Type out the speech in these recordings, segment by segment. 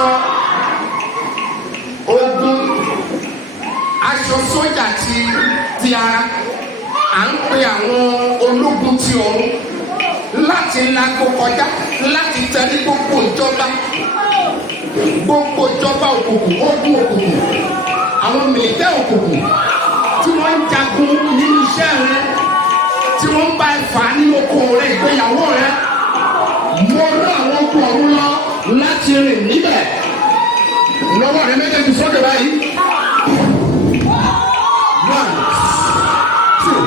aṣọ ogun, aṣọ sójà ti ara. À ń pe àwọn ológun ti ọ̀run láti lago kọjá, láti tẹ̀lé gbogbo ìjọba òkùnkùn, ogun òkùnkùn, àwọn mìlítẹ́ òkùnkùn tí wọ́n ń jagun nínú iṣẹ́ rẹ, tí wọ́n ń bá ẹ fà nínú oko rẹ, ìgbéyàwó rẹ. Mo rán àwọn ogun ọ̀run lọ láti rìn níbẹ̀. Lọ́wọ́ rẹ méjèèjì sókè báyìí. 1, 2,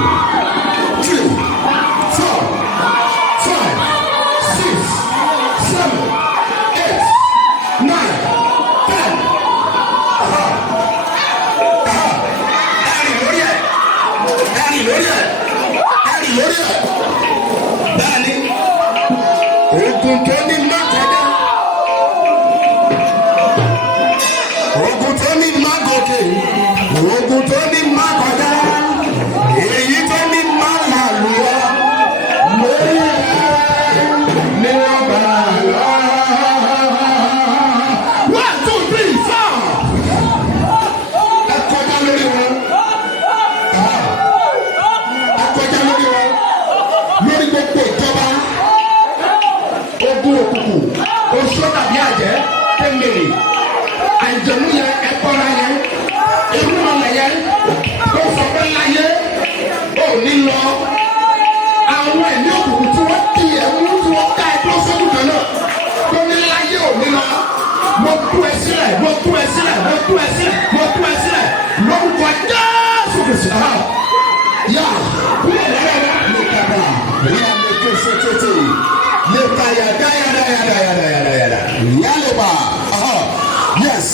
3, 4, 5, 6, 7, 8, 9, 10. Ẹ̀rìn lórí ẹ̀. Bẹ́ẹ̀ni, ogun tó ní má kọjá, ogun tó ní má gòkè, ogun tó ní má kọjá, èyí tó ní má làlú ọ, lórí ẹ̀ ní ọgbà lọ. 1, 2, 3, 4. Ẹ kọjá lórí wọn. Ẹ kọjá lórí wọn. Lórí gbogbo ìjọba, ogun òkùnkùn, oṣù tàbí àjẹ́, kémèrè, àjẹmú yẹn, ẹ̀kọ́ra yẹn, ewúrọ̀lẹ̀ yẹn, tó sọ pé láyé ò ní lọ. Àwọn ẹ̀mí òkùnkùn tí wọ́n kí ẹ̀mú tí wọ́n ká ẹ tó sókùn kan náà, tó ní láyé ò ní lọ. Mo tú ẹ sílẹ̀, mo tú ẹ sílẹ̀, mo tú ẹ sílẹ̀, mo tú ẹ sílẹ̀, lórúkọ Jésù Kristi. Yà kúrò lọ́wọ́ lè kàdà, yà lè ké sétété, lè ka yàda. Yálẹ̀bà. Yes.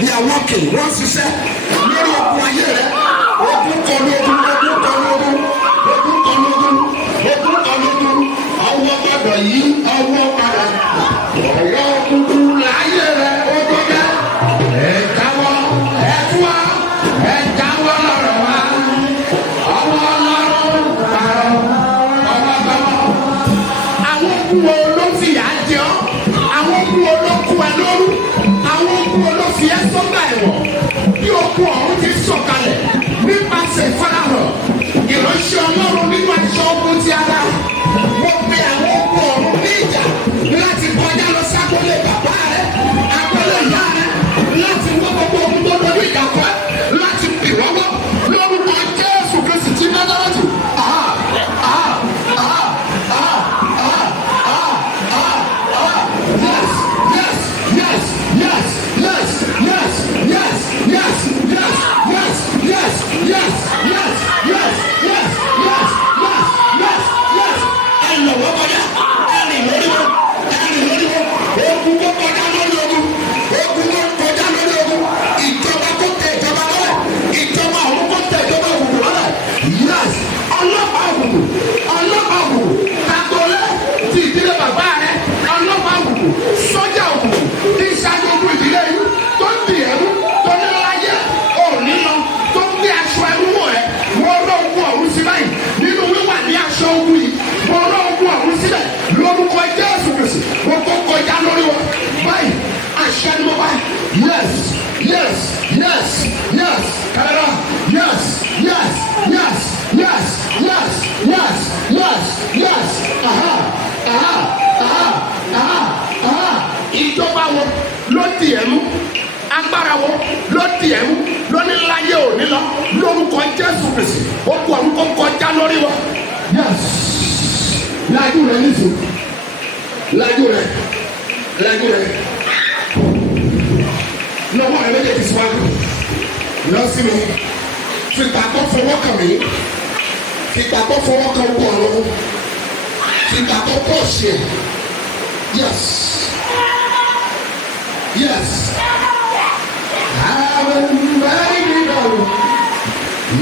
They are working. Wọ́n ṣiṣẹ́ lórí okun ayé rẹ̀. Ogun kọlu ogun. Ọwọ́ gbọ́dọ̀ yí ọwọ́ padà. Ọ̀yọ́ kúkú láyé rẹ̀ ó tó jẹ́. Ẹ̀jáwọ́ lọ́rọ̀ wa. Ọwọ́ ọlọ́run pààrọ̀. Ọwọ́ gbọ́mọ. Àwọn okun wo ló fìyà jẹ ọ́? Àwọn okun wo ló kú ẹ lóru? Àwọn okun wo ló fi ẹ́ sọ́gbà ẹ̀wọ̀n? Bí okun ọ̀hún ti sọ̀kalẹ̀ nípasẹ̀ ìfarahàn ìránṣẹ́ Ọlọ́run nínú aṣọ ogun ti ara. Wọ́n pe àwọn okun ọ̀run ní ìjà láti kọjá lọ sábọ́lé bàbá rẹ̀, abọ́lé ìyá rẹ̀, láti wọ́ gbogbo ogun tó lórí ìjà kọ́, láti bì wọ́wọ́ lórúkọ Jésù Kristi ti Násárẹ́tì. Ìjọba wo ló di ẹ̀mú? Agbára wo ló di ẹ̀mú? Lóní láyé òní lọ lórúkọ Jésù Kristi. Ó kú àwọn kó kọjá lórí wọn. Lájú rẹ̀ nísìn. Lájú rẹ̀. Lọ́wọ́ rẹ̀ méjèèjì síwájú. Lọ sí mi. Fìgbà tó fọwọ́ kàn mí. Fìgbà tó fọwọ́ kàn wọ̀ ọ́. Fìgbà tó pọ̀ ṣe. Yes. I'm ready to go.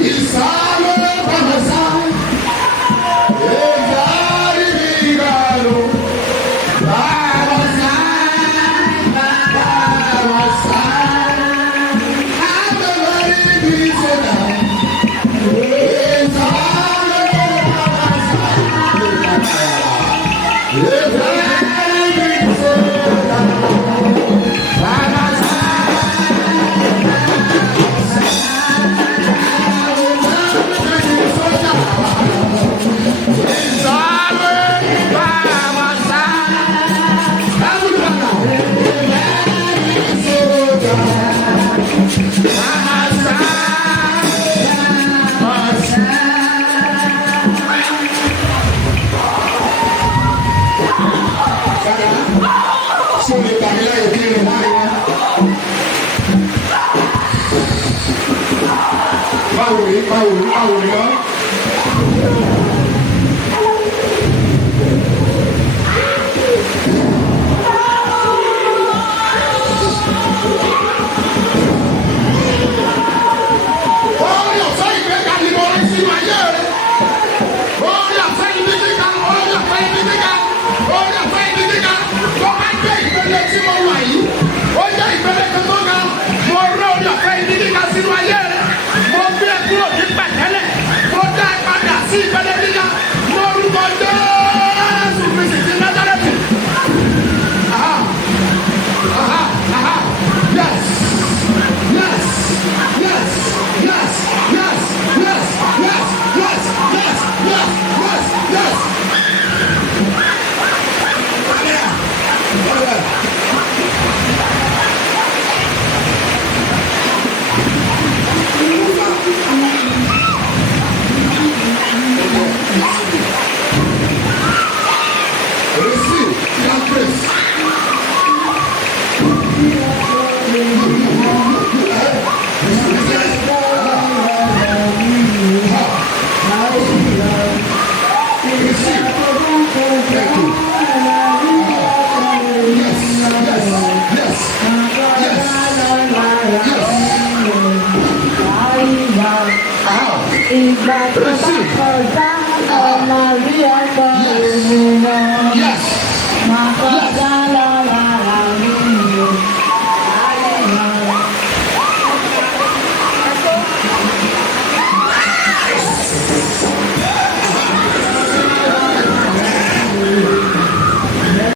It's all over my side. It's all in me, God. By my side. I'm ready to be so down. It's all over my side. It's all Báwo ni ọ́? Ìgbà tó bá kọjá ọ̀nà rí ọmọ ènìyàn.